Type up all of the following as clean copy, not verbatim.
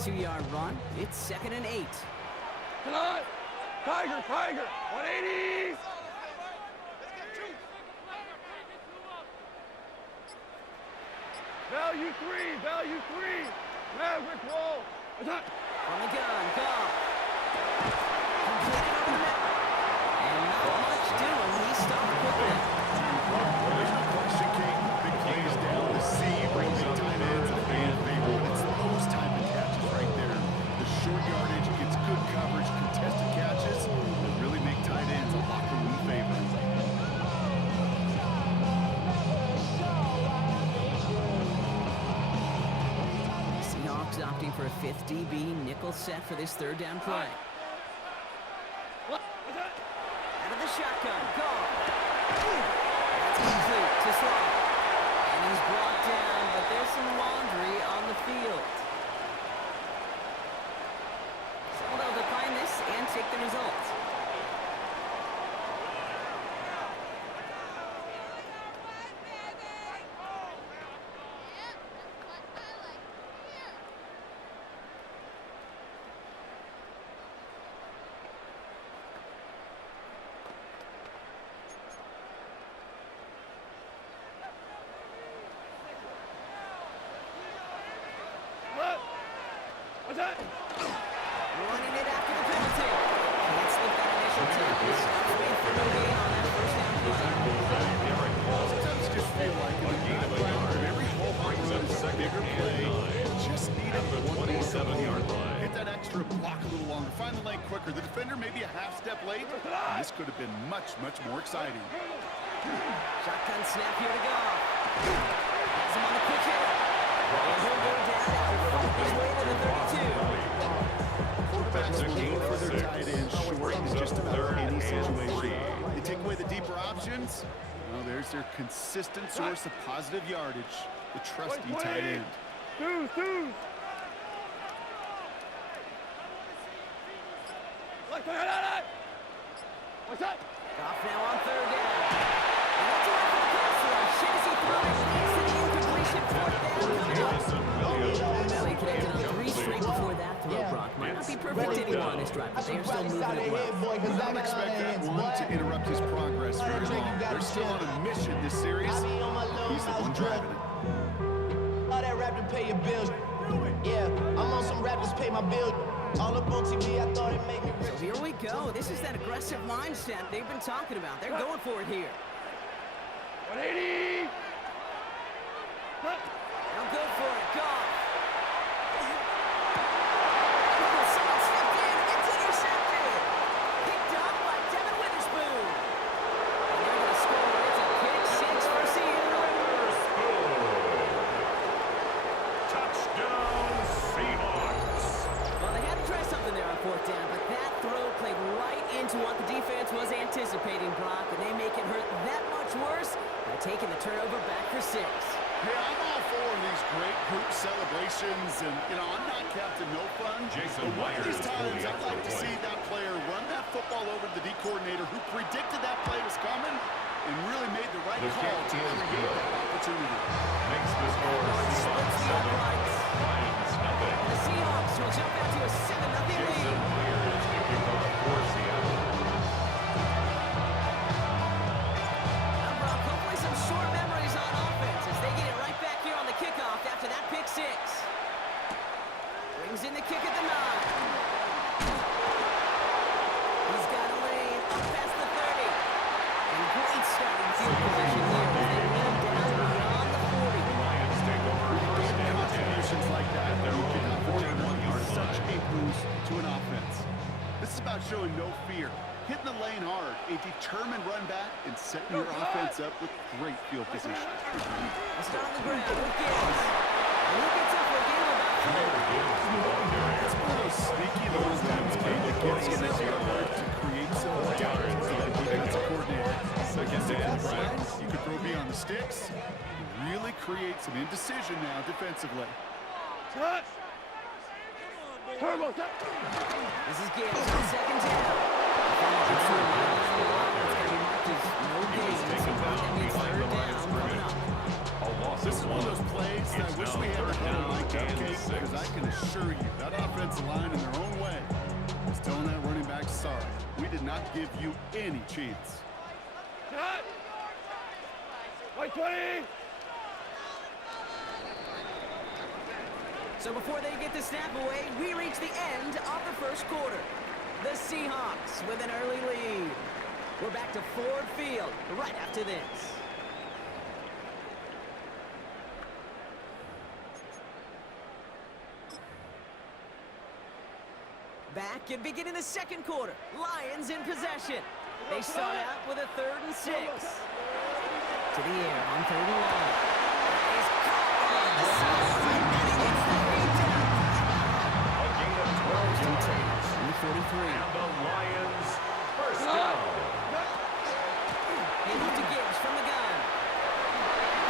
2-yard run. It's 2nd and 8. Come on! Tiger! 180! Value three! Maverick roll! Attack! From the gun, Goff. Completed over the middle. And not much doing. He stopped quickly. There's no question, King. Big plays down the seam, brings in tight ends and fan favorite. It's those type of catches right there. The short yardage gets good coverage, contested catches that really make tight ends a locker room favorite. Seahawks opting for a 5th DB nickel set for this 3rd down play. Out of the shotgun, Goff. That's complete to Slot. And he's brought down, but there's some laundry on the field. So they'll decline this and take the result. Running it after the penalty. Can't slip that initial tackle. Wait for the gain on that 1st down play. Sometimes just feel like in the game of a yard, every ball brings up a bigger play. Just need a 27-yard line. Hit that extra block a little longer. Find the lane quicker. The defender may be a half step late. And this could have been much more exciting. Shotgun snap here to go. Has him on the quick hit. And he'll go down after fighting his way to the 32. Quarterbacks will gain for their tight end short in just about any situation. They take away the deeper options. Well, there's their consistent source of positive yardage, the trusty tight end. Two. What's that? Goff now on 3rd down. And that's a run for the pass rush. As he throws, leads to the incompletion. 4th down coming up. Belly connected on 3 straight before that throw, Brock. Might not be perfect anymore on this drive, but they are still moving it well. Do not expect that one to interrupt his progress very long. They're still on a mission this series. He's the one driving it. All that rap to pay your bills. Yeah, I'm on some rappers pay my bills. All up on TV, I thought it made me rich. So here we go. This is that aggressive mindset they've been talking about. They're going for it here. 180! Now go for it. Goff. Someone stepped in. It's intercepted. Picked up by Devin Witherspoon. And they're going to score. It's a pick 6 for Seattle. Touchdown, Seahawks. Well, they had to try something there on 4th down, but that throw played right into what the defense was anticipating, Brock, and they make it hurt that much worse by taking the turnover back for 6. Hey, I'm all for these great group celebrations, and, I'm not Captain No Fun. Jason but one of these Myers times, I'd like to point. see that player run that football over to the D coordinator who predicted that play was coming and really made the right call to create that opportunity. Makes the score Splits the 7, uprights. Lions nothing. The Seahawks will jump out to a 7-0 Jason lead. Myers kicking off for Seattle. Now, Brock, hopefully some short memories on offense as they get it right back here on the kickoff after that pick 6. Brings in the kick at the 9. He's got a lane up past the 30. And great starting field position here as they get him down beyond the 40. The Lions take over first and 10. Contributions like that, They're you on can the afford 41-yard such line. a boost to an offense. This is about showing no fear, hitting the lane hard, a determined run back, and setting your offense up with great field position. A start on the ground with Gibbs. And he gets up for a gain of about 4. It's one of those sneaky little things that gets you this yard to create some doubt as a defensive coordinator. Against the defense, you could throw beyond the sticks, really create some indecision now defensively. Turbo! This is Gibbs on 2nd down. It's going to be marked as no gain. So that means 3rd down coming up. A loss This is one of those plays that I wish we had the huddle like cupcake, because I can assure you that offensive line in their own way is telling that running back, sorry, we did not give you any chance. Cut! White 20! So before they get the snap away, we reach the end of the first quarter. The Seahawks with an early lead. We're back to Ford Field right after this. Back and beginning the second quarter. Lions in possession. They start out with a 3rd and 6. To the air on 3rd and long. He's caught on the sideline, and he gets the beat down. A gain of 12 yards. 43. And the Lions first down. Hand off to Gibbs from the gun.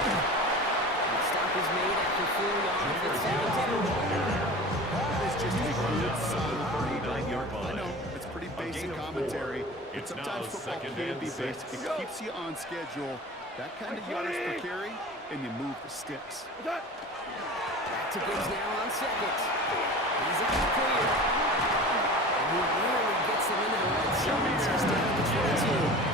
The stop is made after 4 yards at 7-2. That is just a good solid 39-yard I line. know, it's pretty A basic gain of commentary. 4. But It's now sometimes football 2nd can and be 6. basic. It keeps you on schedule. That kind of yards per carry, and you move the sticks. Attack! Back to Gibbs now on 2nd. He's out the clear. And he really gets them into the red zone. He's down to 22.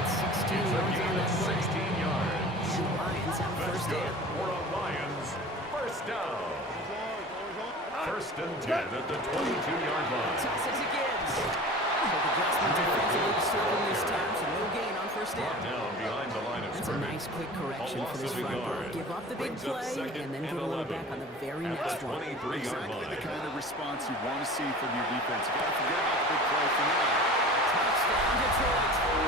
It's 16 It's a yards on gain that of play. 16 yards. And the Lions have That's first good down. for a Lions first down. First and 10 at the 22-yard line. Toss it to Gibbs. Quick adjustment defensively to stop him this time, so no gain on first Brought down. down behind the line of That's a scrimmage. nice quick correction A for loss this of a front row. yard. Give up the big Brings up play second and then and put a little 11 back on the very at next the one. 23-yard Exactly line. the kind of response you want to see from your defense. You got to forget about the big play for now. Touchdown, Detroit. The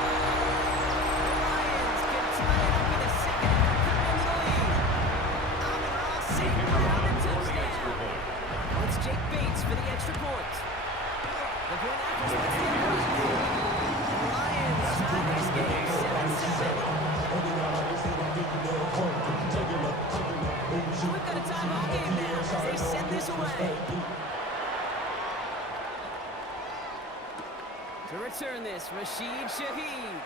Lions can tie it up in a second after cutting into the lead. Amon-Ra St. Brown and For the extra touchdown. point. It's Jake Bates for the extra point. The point after starts the end. The Lions tie this game 7-7. So we've got a timeout game now as they send this away. To return this, Rashid Shaheed.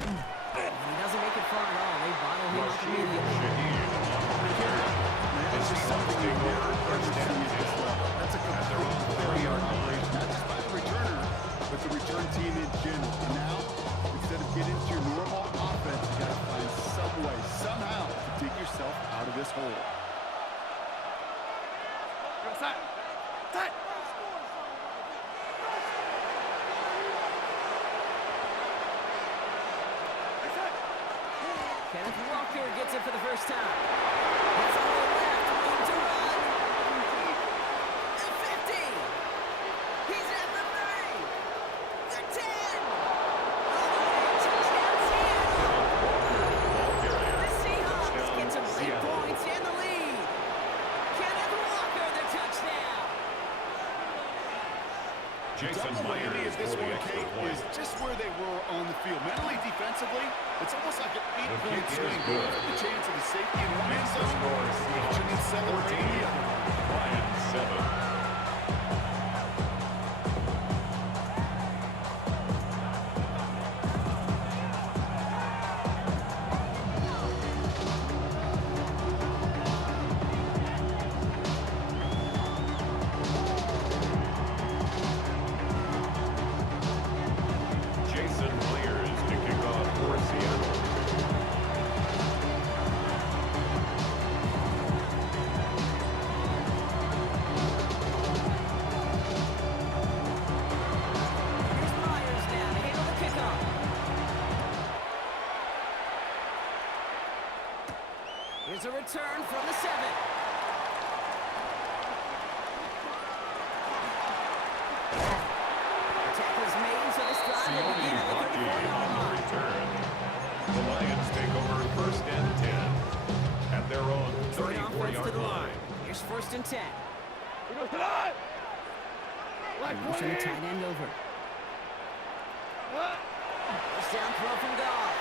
And he doesn't make it far at all. They bottle him up Rashid immediately. Shaheed on the carry. That's just something you never ever see at this level. That's a complete failure operation, not just by the returner, but the return team in general. And now, instead of getting to your normal offense, you got to find some way, somehow, to dig yourself out of this hole. Attack! Attack! Kenneth Walker gets it for the first time. Has all the left, room to run. The 50. He's at the 30. The 10. All the way, touchdown Seattle. The Seahawks get to 3 points in the lead. Kenneth Walker, the touchdown. Jason Double whammy Myers of this for the one, extra Kate, point. is just where they were on the field. Mentally, defensively, it's almost like an 8-point kick is swing. good. The chance of the safety in one end Makes the zone, score watching them Seahawks celebrate 14, the other. Lions 7. Jason Myers to kick off for Seattle. Here's Myers now to handle the kickoff. Here's a return from the 7. The tackle is made, so this drive will begin at the Hockey 34-yard on the line. return. The Lions take over first and 10 at their own Three offense to 34-yard the line. line. Here's first and 10. He goes to the line! Black Motion the 20! tight end over. Attack! First down throw from Goff.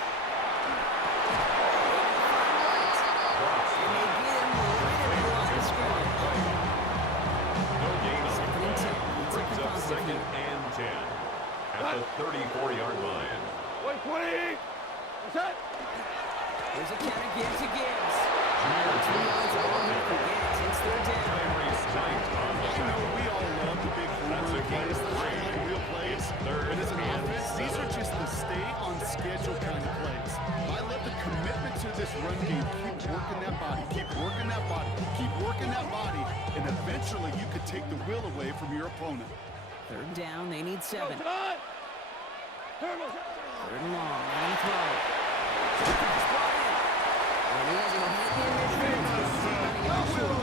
And they get him right at the line of scrimmage. No gain on the Second and 10. play. Let's Brings take the up positive second here. and 10 at the 34-yard line. White 20! Attack! Here's a catch working that body, and eventually you could take the will away from your opponent. Third down, they need 7. Third and long, And throw. Pass brought in. And he has a hit in midfield.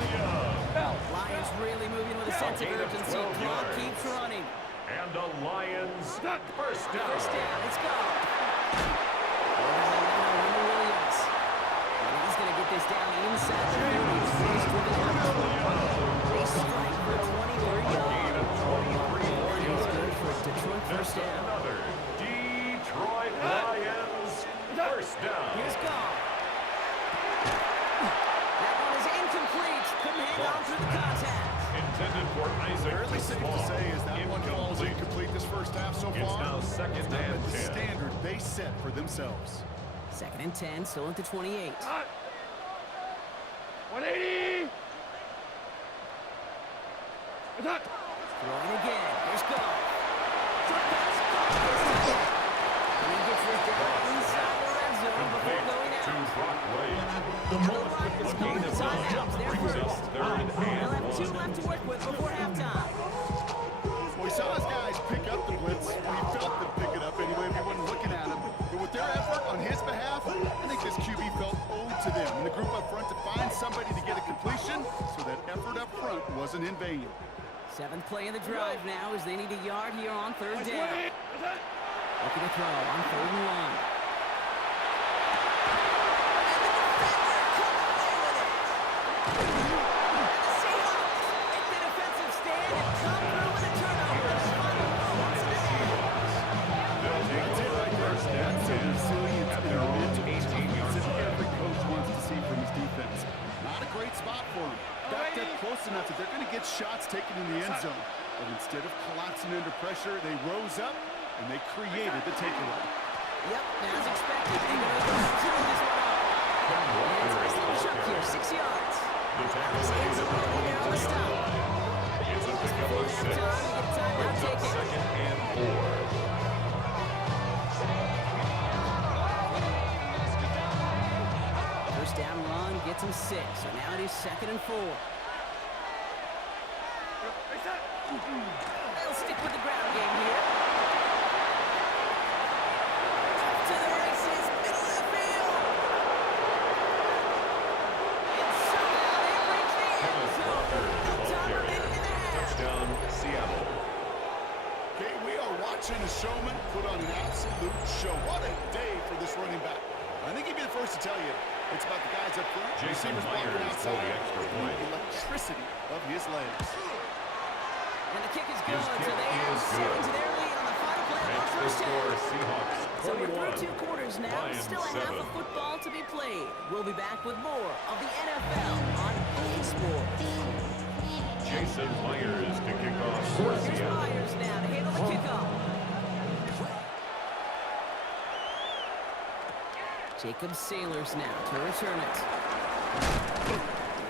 Lions really moving with a sense of urgency. Clock keeps running. And the Lions first down. First down, let's go. Williams. And he's going to get this down inside the 30. First with it. They strike for 23 yards. He's good for Detroit first down. Another Detroit Lions first down. Here's Goff. That one is incomplete. Couldn't hang on through the contact. Intended for Isaac Fairly safe to say is that one falls incomplete this first half so far. It's now second It's not and the 10. standard they set for themselves. Second and 10, still at the 28. 180. Throwing again. Here's Goff. Short pass. And he gets this down inside the red zone before going To out. Brock Wade. The Lions calling of timeouts. They're brings us first. third and They'll have 2 1. left to work with before halftime. We saw his guys pick up the blitz. We felt them pick it up anyway. We wasn't looking at him. But with their effort on his behalf, I think this QB felt owed to them. And the group up front to find somebody to get a completion so that effort up front wasn't in vain. 7th play of the drive now as they need a yard here on third down. Looking to throw on 3rd and 1. Enough that they're going to get shots taken in the end zone. But instead of collapsing under pressure, they rose up and they created the takeaway. Yep, as expected, they're going to go this one up. And it's a nice little chuck here, 6 yards. The tackle This made is at the right here on the 20-yard stop. line. It's a pickup of 6. Brings up second and 4. First down run gets him 6, so now it is 2nd and 4. They'll stick with the ground game here. Off to the races, middle of the field. And somehow they reach the end zone. No time remaining in the half. Touchdown, Seattle. Okay, we are watching a showman put on an absolute show. What a day for this running back. I think he'd be the first to tell you it's about the guys up front. Jason Receivers blocking Myers for outside. the extra The point. electricity of his legs. And the kick is good, His so kick they add is 7 good. to their lead on the final play of our Makes the first score half. Seahawks So we're 21. through 2 quarters now, Lions still a half 7. of football to be played. We'll be back with more of the NFL on EA Sports. Jason Myers to kick off for Here's Seattle. Myers now to handle the kickoff. Jacob Sailors now to return it.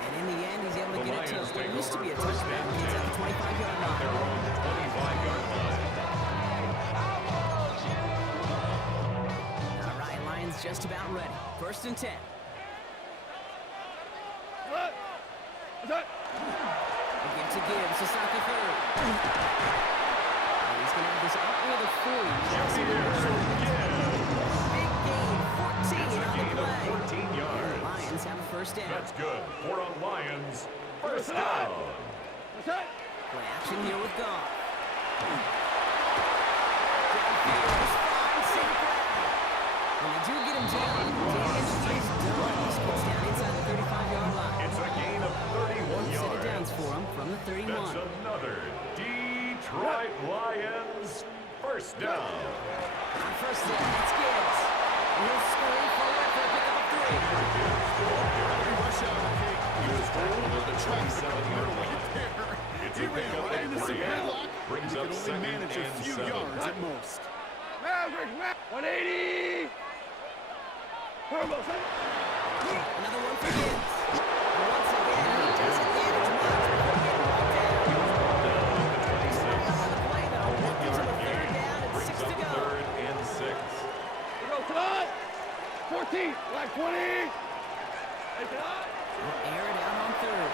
And in the end, he's able to The get it Lions to what take used to be a over first touchdown. and Gets out 10 the 25-yard at their line. own 25-yard line. All right, Lions just about ready. 1st and 10. Give to Gibbs to start the 3rd. And he's going to have this up near the 40. Big gain, 14 It's a on the gain of play. 14 yards. Lions have a first down. That's good for a Lions first down. Play action here with Goff. Downfield, this fine, safe grab. When they do get him down, damage is done. He gets down inside the 35-yard line. It's a gain of 31 Set it downs yards. for him from the 31. That's another Detroit Lions first down. On first down, it's Gibbs. He'll scurry forward for a pickup of 3. Rush out, okay. He was tackled at the 27-yard line. It's He a ran pickup right of into some 48. gridlock. Brings He up could only second manage a and few 7. yards at most. 180. Another one for Gibbs. And once again, he doesn't manage much before getting brought down. On the play, though, that gives him a 3rd down and 6 to go. 3rd and 6. 14, like 20. We'll air it out on 3rd.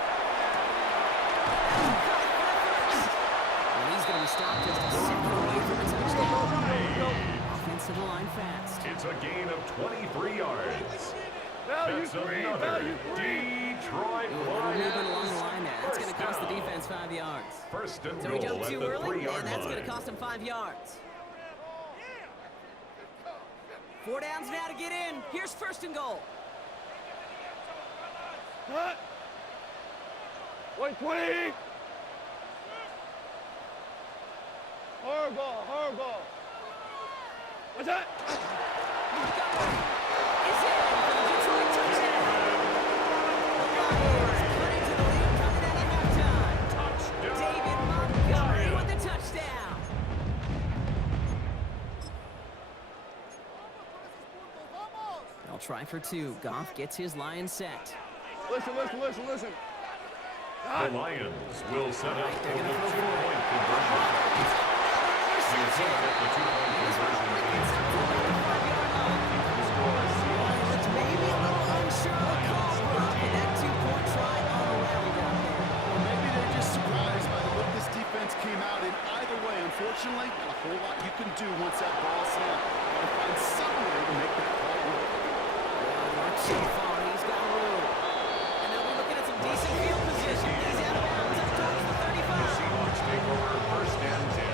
It's a gain of 23 yards. Value That's three, another value three. Detroit Ooh, little movement along the Lions. line there. That's going to cost the First down. defense 5 yards. First and So he goal jumped at too the early, 3-yard and that's going to line. cost him 5 yards. 4 downs now to get in. Here's first and goal. What? 120. Horrible, horrible. What's that? Montgomery is in for the Detroit touchdown. The Lions cut into the lead coming out of halftime. Touchdown. David Montgomery with the touchdown. They'll try for 2. Goff gets his Lions set. Listen. The Lions will set up for They're the gonna throw two-point conversion. He's in at the two-point conversion. The score is Seahawks Maybe a little unsure of the call, Brock, and that 2-point try all around out there. Or maybe they're just surprised by the look this defense came out in. Either way, unfortunately, not a whole lot you can do once that ball's snapped. Gotta find some way to make that ball work. Not so far, he's got room. And they'll be looking at some decent field position. He's out of bounds up towards the 35. The Seahawks take over first and 10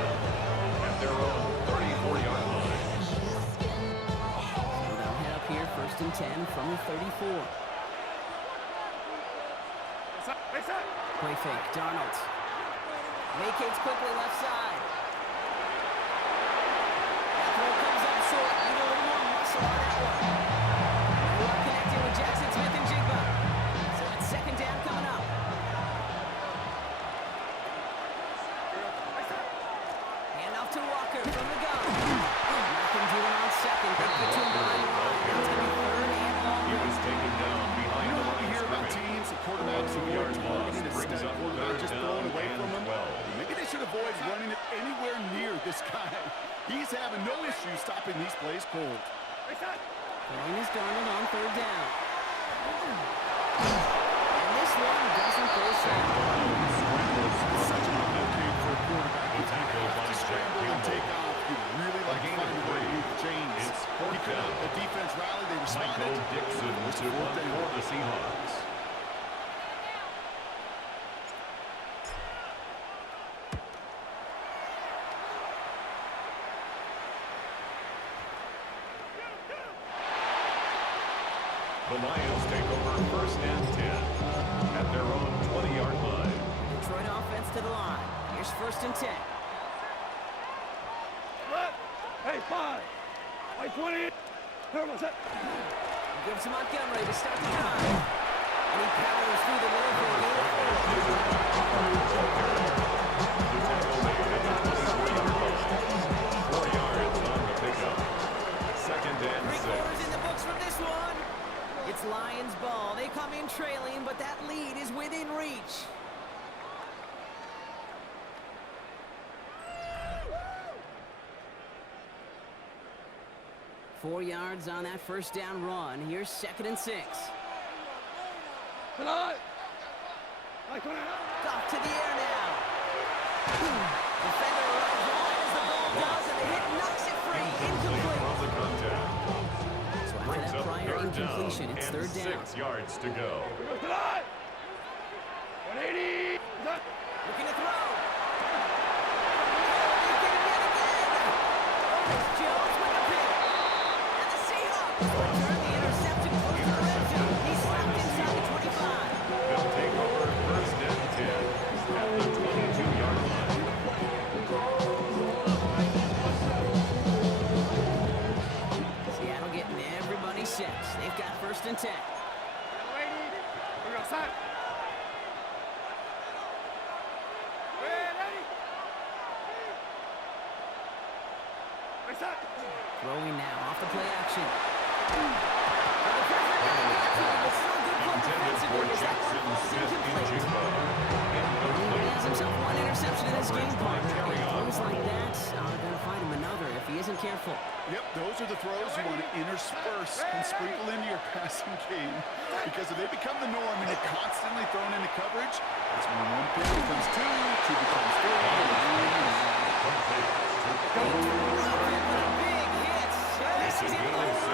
at their own 34-yard line. So they'll head up here first and 10 from the 34. Play fake, Darnold. Vacates quickly left side. That throw comes up short. Need a little more muscle on that one. Well connected with Jackson Smith and Jigba. So it's second down coming up. Hand off to Walker from the gun. Nothing doing on second. They get to him behind the line. That's going to be third and long. He was taken down behind You know the what we line hear about scrimmage. teams and quarterbacks who 2 yards lost targeting a brings stud up quarterback third just down throwing away and from him? 12. Maybe they should avoid running it anywhere near this guy. He's having no issue stopping these plays cold. Throwing is Darnold on third down. And this one doesn't go sound. Such a good game for a quarterback. The tackle You have by to Jack scramble and Campbell. take off. You really like gain to find of a way to 3. move the chains. It's fourth He could down. The defense rallied. They responded. Michael Dixon It's to fourth run down. for the Seahawks. The Lions take over first and 10 at their own 20-yard line. Detroit offense to the line. Here's first and 10. What? Hey, 5. 120. Terrible set. Gives to Montgomery to start the drive. And he powers through the middle for a gain of 4. The tackle made at the 24-yard line. 4 yards on the pickup. Second and 6. 3 quarters in the books from this one. It's Lions ball. They come in trailing, but that lead is within reach. Four yards on that first down run. Here's second and 6. Tonight. Off to the air now. Defender arrives wide as the ball does, and the hit knocks it free. Incomplete. From the contact. So after Brings that up prior third incompletion, down it's and third down. 6 yards to go. Tonight. 180. Looking to throw. They get him yet again. It's Jones with the pick. And the Seahawks return the interception close to the red zone. He's stopped inside the 25. They'll take over first and 10 at the 22-yard line. Seattle getting everybody set. They've got first and 10. We're going to set. Throwing now off the play action. Intended for Jackson Smith and Jigba. He has himself one interception in this game, partner. Throws like that are going to find him another if he isn't careful. Yep, those are the throws you want to intersperse and sprinkle into your passing game. Because if they become the norm and they're constantly thrown into coverage, that's when one play becomes 2 becomes 3. With a big hit. This is it.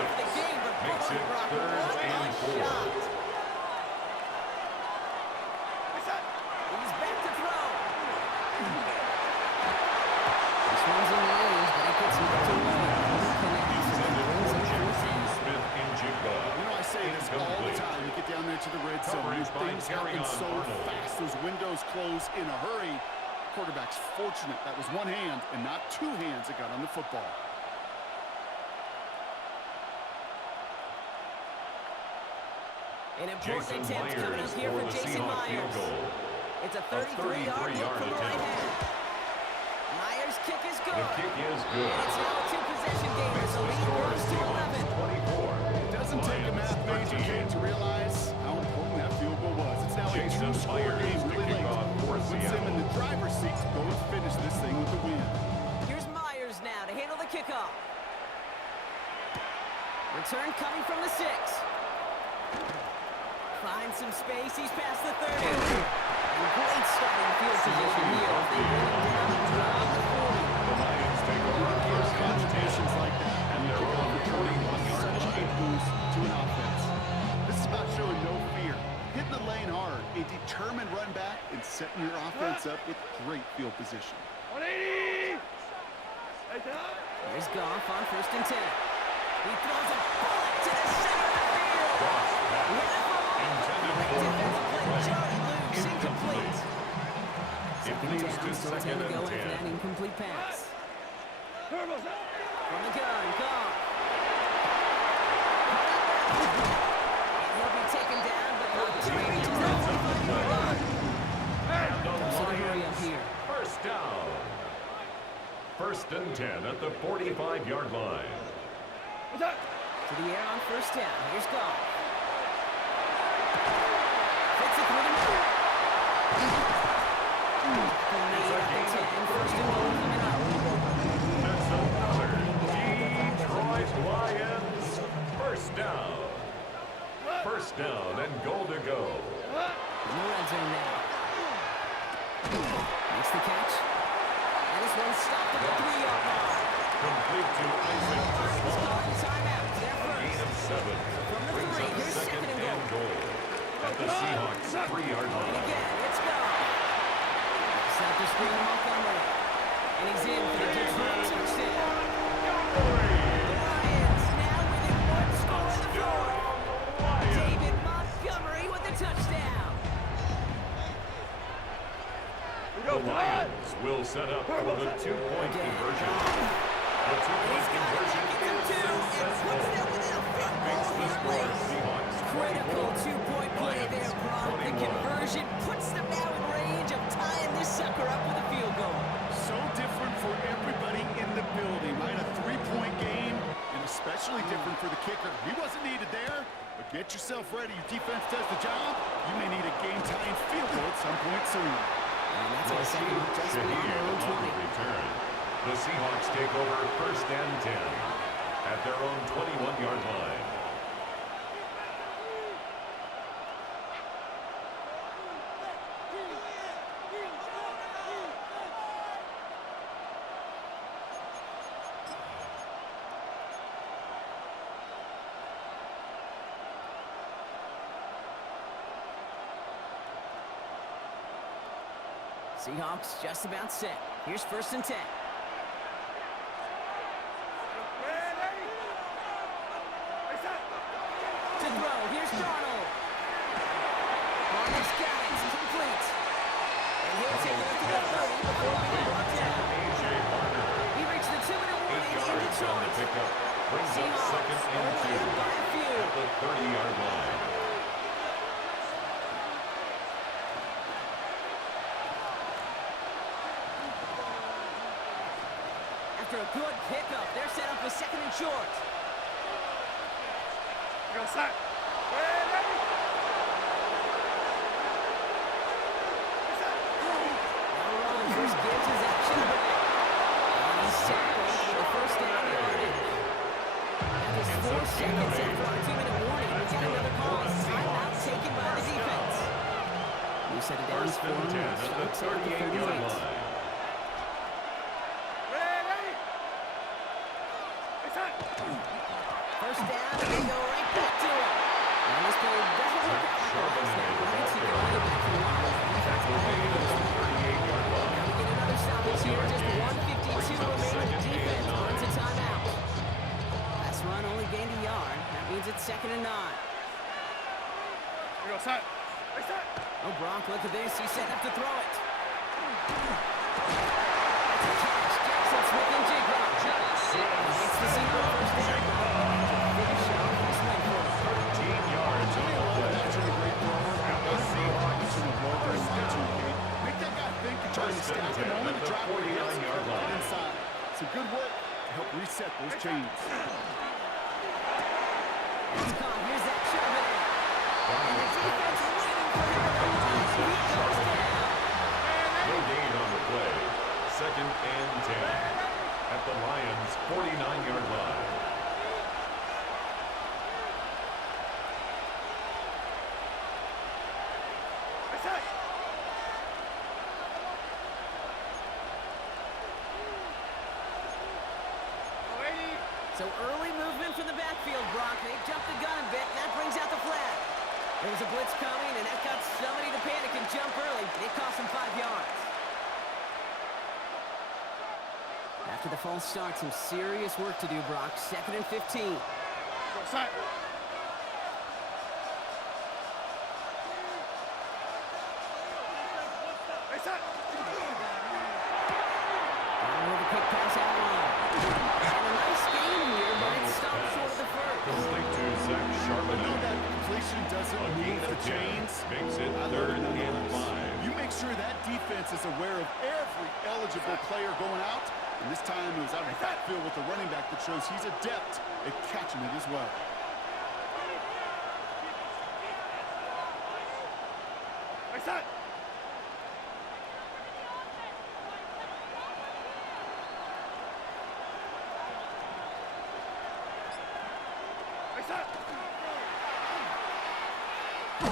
those close in a hurry. Quarterback's fortunate that was one hand and not two hands that got on the football. An important attempt coming up here for Jason Myers. It's a 33-yard look from the right hand. Myers' kick is good. The kick is good. And it's now a two-possession game as the lead grows to 11. It doesn't take a math major kid to realize how important that field goal was. It's now a two-score game really late. Puts him in the driver's seat to go and finish this thing with the win. Here's Myers now to handle the kickoff. Return coming from the 6. Finds some space. He's past the 30. And great starting field position here as they bring him down around the 40. The Lions take over on first Consultations like that, and and they're on the 41-yard such a line. boost to an offense. This is about showing no fear, hitting the lane hard, a determined run back, and setting your offense up with great field position. 180! Here's Goff on 1st and 10. He throws a bullet to the center of the field. Incomplete. It leads to second and 10. After that incomplete pass. Turbo's out! From the gun, Goff. He'll be taken down, but not till he reaches that 45-yard line. So the hurry up here. First down. 1st and 10 at the 45-yard line. What's that? To the air on 1st down. Here's Goff. Fits it through the middle. The lead at the 10. 1st and goal coming up. That's another Detroit Lions first down. First down and goal to go. In the red zone now. Makes the catch. And this one stopped at the 3-yard line. Complete to Isaac He's calling a timeout. They're Gain of first. 7. From the Brings 3, up here's second second and and goal. goal. At the Seahawks 3-yard And line. again, it's gone. Set the screen to Montgomery. And he's in for the Detroit touchdown. The Lions now within one score in the fourth. David Montgomery with the touchdown. The Lions will set up for the 2-point conversion. The 2-point conversion is successful. That makes the score Seahawks Critical 24. two-point play there, Brock. The conversion puts them now in range of tying this sucker up with a field goal. So different for everybody in the building, right? A 3-point game, and especially different for the kicker. He wasn't needed there, but get yourself ready. Your defense does the job. You may need a game-tying field goal at some point soon. And that's a second just beyond their own 20. Return. The Seahawks take over 1st and 10 at their own 21-yard line. Seahawks just about set. Here's 1st and 10. To throw, here's Darnold. Barnes got it, it's complete. And he'll take it to the 30 before being brought down. He reached the 2-minute 8 warning in yards on the Detroit. pickup. Brings up Seahawks 2nd and only 2 up by a few. at the 30-yard line. After a good pickup, they're set up with 2nd and short. Go sack. Rodgers gives his action away. And he's tackled for the 1st down yardage. That is 4 seconds after our 2-minute warning. We get another call. Timeout taken by the defense. We set it down 1st for and 10 at the 38-yard line. First down, and they go right back to it. And this play doesn't work out for us now. Right, so you can only back from Tackle made at the 38-yard line. Now we get another stoppage here. Just 1:52 remaining. Defense runs a timeout. Last run only gained a yard. That means it's 2nd and 9. Go sack. Oh, Brock, look at this. He's set up to throw it. That's a catch. Jackson Smith-Njigba. It's the single first down. Finish off this one for us. 13 yards on the play. And the Seahawks Make that guy think you're trying to stop him only to drop it 49-yard line. inside. Some good work to help reset those chains. He's caught. Here's that shove in. And the defense waiting for him at the line. He goes down. No gain on the play. 2nd and 10. At the Lions' 49-yard line. So early movement from the backfield, Brock. They jumped the gun a bit, and that brings out the flag. There was a blitz coming, and that got somebody to panic and jump early. It cost them 5 yards. After the false start, some serious work to do, Brock. 2nd and 15. The quick pass out line. And a nice game here, but it stopped short of the first. Complete to Zach Charbonnet. That completion doesn't A gain move the of 10 chains. makes it I love 3rd the and numbers. 5. You make sure that defense is aware of every eligible player going out. And this time it was out of the backfield with the running back that shows he's adept at catching it as well.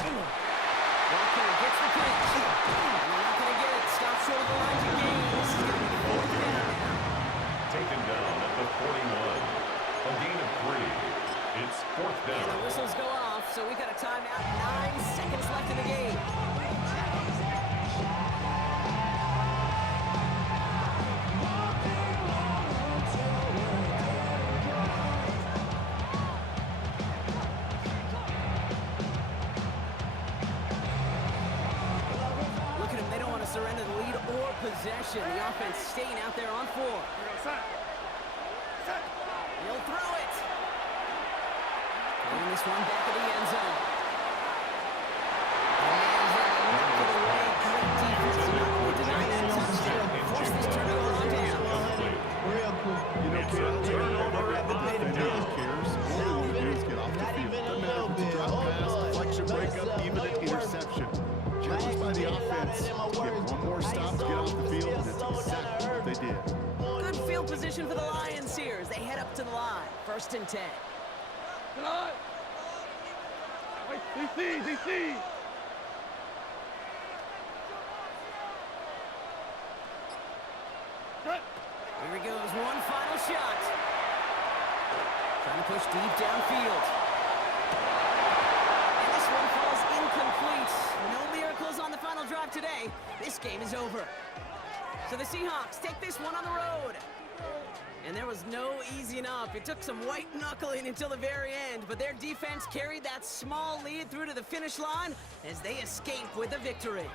Walker gets the pitch. And they're not going to get it. Stop short of the line to gain. This is going to be 4th down now. Taken down at the 41. A gain of 3. It's 4th And the down. whistles go off, so we got a timeout. 9 seconds left in the game. Look at them. They don't want to surrender the lead or possession. The offense staying out there on 4. He'll throw it. And this one back of the end zone. And that knocked it away. Great defense. Not only deny that touchdown, force this turnover on down. Real cool. You know, It's a Caleb, turnover the on defense down. cares. All they want to do is get off the Not field. even a Doesn't matter little if it's a bit. drop Oh, pass, boy. deflection, Nice breakup, stuff. even Know an your worth. interception. Challenged by the offense, get one more stop to get off the field, and that's exactly what they did. Good field position for the Lions here as they head up to the line. 1st and 10. DC! Here he goes. One final shot. Trying to push deep downfield. And this one falls incomplete. No miracles on the final drive today. This game is over. So the Seahawks take this one on the road. And there was no easing up. It took some white knuckling until the very end, but their defense carried that small lead through to the finish line as they escape with a victory.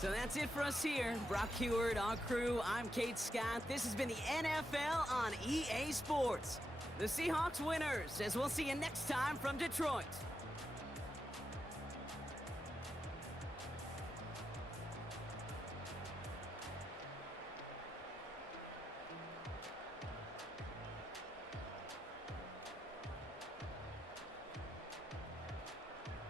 So that's it for us here. Brock Heward, our crew, I'm Kate Scott. This has been the NFL on EA Sports. The Seahawks winners, as we'll see you next time from Detroit.